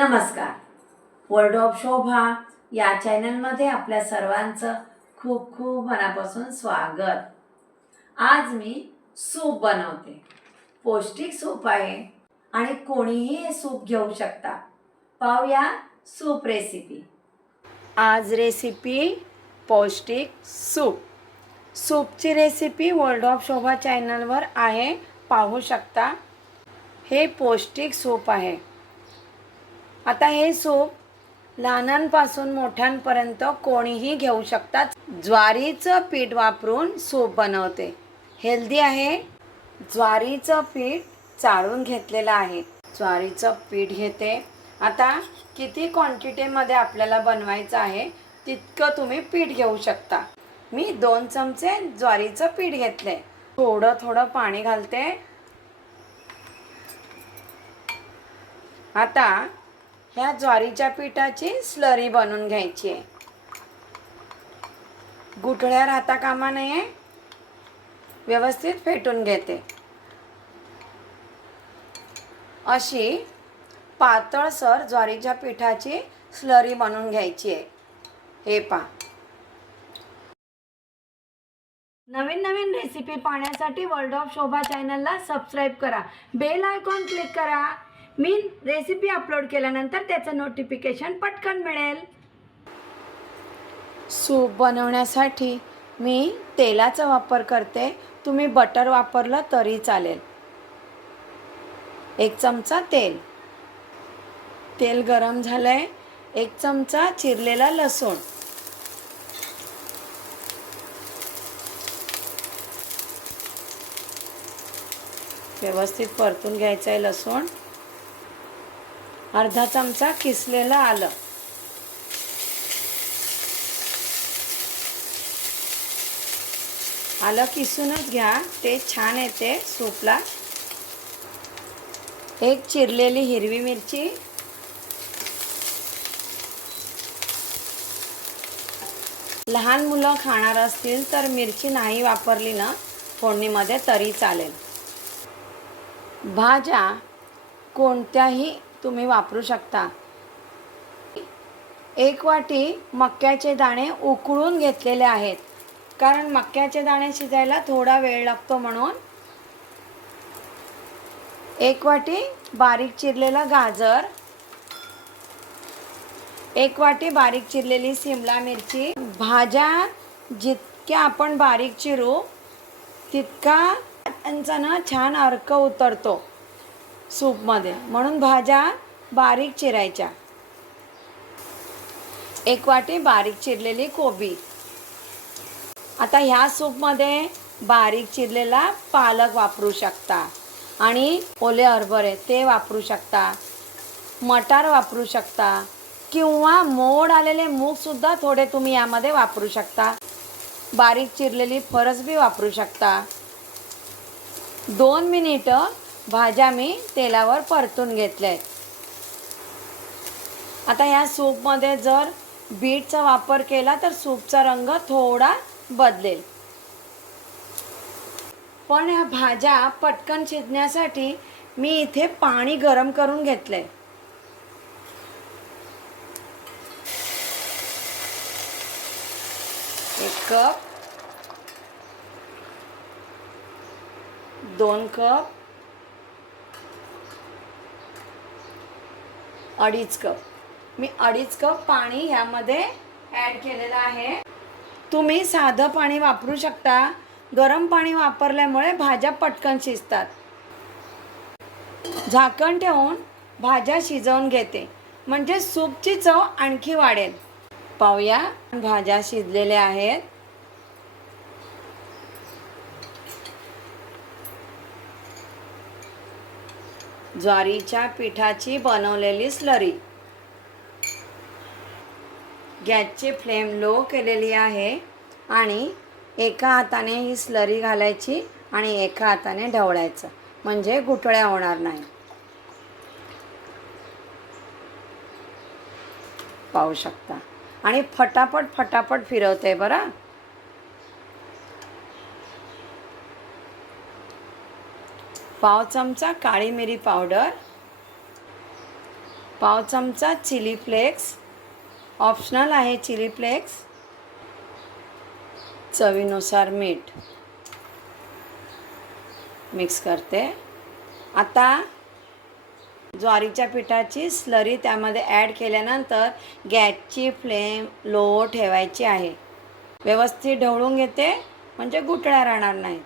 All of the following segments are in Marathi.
नमस्कार. वर्ल्ड ऑफ शोभा या चॅनलमध्ये आपल्या सर्वांचं खूप खूप मनापासून स्वागत. आज मी सूप बनवते. पौष्टिक सूप आहे आणि कोणीही हे सूप घेऊ शकता. पाहूया सूप रेसिपी आज रेसिपी पौष्टिक सूप. सूपची रेसिपी वर्ल्ड ऑफ शोभा चॅनलवर आहे. पाहू शकता. हे पौष्टिक सूप आहे. आता हे सूप लहानांपासून मोठ्यांपर्यंत कोणीही घेऊ शकतात. ज्वारीचं पीठ वापरून सूप बनवते. हेल्दी आहे. ज्वारीचं पीठ चाळून घेतलेलं आहे. ज्वारीचं पीठ घेते. आता किती क्वांटिटीमध्ये आपल्याला बनवायचं आहे तितकं तुम्ही पीठ घेऊ शकता. मी दोन चमचे ज्वारीचं पीठ घेतले थोडं थोडं पाणी घालते. आता ह्या ज्वारीच्या पिठाची स्लरी बनवून घ्यायची आहे. गुठळ्या राहता कामा नये. व्यवस्थित फेटून घेते. अशी पातळसर ज्वारीच्या पिठाची स्लरी बनवून घ्यायची आहे. हे पा नवीन नवीन रेसिपी पाहण्यासाठी वर्ल्ड ऑफ शोभा चॅनलला सबस्क्राईब करा. बेल आयकॉन क्लिक करा. मी रेसिपी अपलोड केल्यानंतर त्याचं नोटिफिकेशन पटकन मिळेल. सूप बनवण्यासाठी मी तेलाचा वापर करते. तुम्ही बटर वापरलं तरी चालेल. एक चमचा तेल. तेल गरम झालंय. एक चमचा चिरलेला लसूण. व्यवस्थित परतून घ्यायचं आहे लसूण. अर्धा चमचा किसलेलं आलं. आलं किसूनच घ्या ते छान येते सूपला. एक चिरलेली हिरवी मिरची. लहान मुलं खाणार असतील तर मिरची नाही वापरली ना फोडणीमध्ये तरी चालेल. भाज्या कोणत्याही तुम्ही वापरू शकता. एक वाटी मक्याचे दाणे उकळून घेतलेले आहेत. कारण मक्याचे दाणे शिजायला थोडा वेळ लागतो म्हणून. एक वाटी बारीक चिरलेलं गाजर. एक वाटी बारीक चिरलेली सिमला मिरची. भाज्या जितक्या आपण बारीक चिरू तितका त्यांचा ना छान अर्क उतरतो. सूपमध्ये. म्हणून भाज्या बारीक चिरायच्या. एक वाटी बारीक चिरलेली कोबी. आता ह्या सूपमध्ये बारीक चिरलेला पालक वापरू शकता. आणि ओले हरभरे ते वापरू शकता. मटार वापरू शकता. किंवा मोड आलेले मूगसुद्धा थोडे तुम्ही यामध्ये वापरू शकता. बारीक चिरलेली फरसबी वापरू शकता. दोन मिनिटं भाज्या मी तेलावर परतून घेतल्या आहेत. आता या सूपमध्ये जर बीटचा वापर केला तर सूपचा रंग थोडा बदलेल. पण ह्या भाज्या पटकन शिजण्यासाठी मी इथे पाणी गरम करून घेतलं आहे एक कप दोन कप अडीच कप. मी अडीच कप पाणी ह्यामध्ये ॲड केलेलं आहे. तुम्ही साधं पाणी वापरू शकता. गरम पाणी वापरल्यामुळे भाज्या पटकन शिजतात. झाकण ठेवून भाज्या शिजवून घेते. म्हणजे सूपची चव आणखी वाढेल. पाहूया. भाज्या शिजलेल्या आहेत. ज्वारीच्या पिठाची बनवलेली स्लरी गॅसची फ्लेम लो केलेली आहे आणि एका हाताने ही स्लरी घालायची आणि एका हाताने ढवळायचं. म्हणजे गुठळ्या होणार नाही. पाहू शकता. आणि फटाफट फटाफट फिरवते बरं. पाव चमचा काळी मिरी पावडर पाव चमचा चिली फ्लेक्स ऑप्शनल आहे चिली फ्लेक्स चवीनुसार मीठ. मिक्स करते. आता ज्वारीच्या पिठाची स्लरी त्यामध्ये ॲड केल्यानंतर गॅसची फ्लेम लो ठेवायची आहे. व्यवस्थित ढवळून घेते म्हणजे गुठळ्या राहणार नाहीत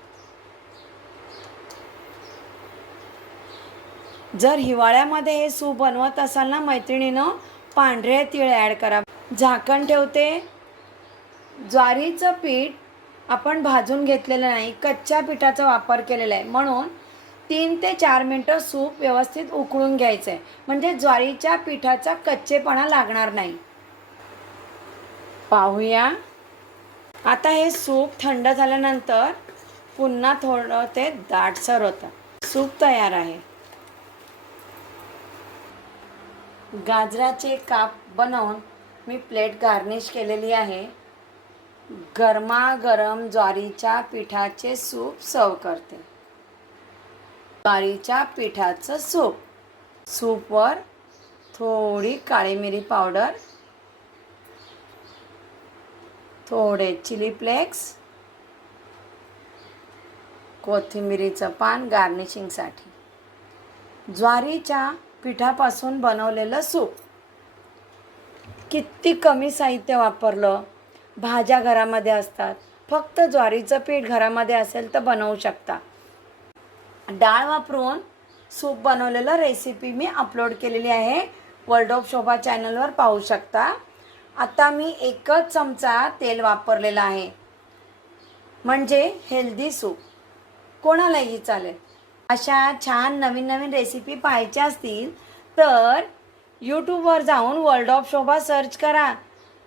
जर हिवाळ्यामध्ये हे सूप बनवत असाल ना मैत्रिणीनं पांढरे तीळ ॲड करा. झाकण ठेवते. ज्वारीचं पीठ आपण भाजून घेतलेलं नाही कच्च्या पिठाचा वापर केलेला आहे. म्हणून तीन ते चार मिनटं सूप व्यवस्थित उकळून घ्यायचं आहे म्हणजे ज्वारीच्या पिठाचा कच्चेपणा लागणार नाही. पाहूया. आता हे सूप थंड झाल्यानंतर पुन्हा थोडं ते दाटसर होतं सूप तयार आहे. गाजराचे काप बनवून मी प्लेट गार्निश केलेली आहे. गरमागरम ज्वारीच्या पिठाचे सूप सर्व करते. ज्वारीच्या पिठाचं सूप. सूपवर थोडी काळी मिरी पावडर थोडे चिली फ्लेक्स कोथिंबिरीचं पान गार्निशिंगसाठी ज्वारीच्या पिठापासून बनवलेलं सूप. किती कमी साहित्य वापरलं. भाज्या घरामध्ये असतात. फक्त ज्वारीचं पीठ घरामध्ये असेल तर बनवू शकता. डाळ वापरून सूप बनवलेलं रेसिपी मी अपलोड केलेली आहे. वर्ल्ड ऑफ शोभा चॅनलवर पाहू शकता. आता मी एकच चमचा तेल वापरलेलं आहे. म्हणजे हेल्दी सूप कोणालाही चालेल. अशा छान नवीन नवीन रेसिपी पाहायच्या असतील तर यूट्यूबवर जाऊन वर्ल्ड ऑफ शोभा सर्च करा.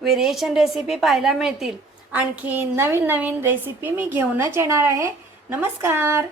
व्हेरिएशन रेसिपी पाहायला मिळतील. आणखी नवीन नवीन रेसिपी मी घेऊनच येणार आहे. नमस्कार!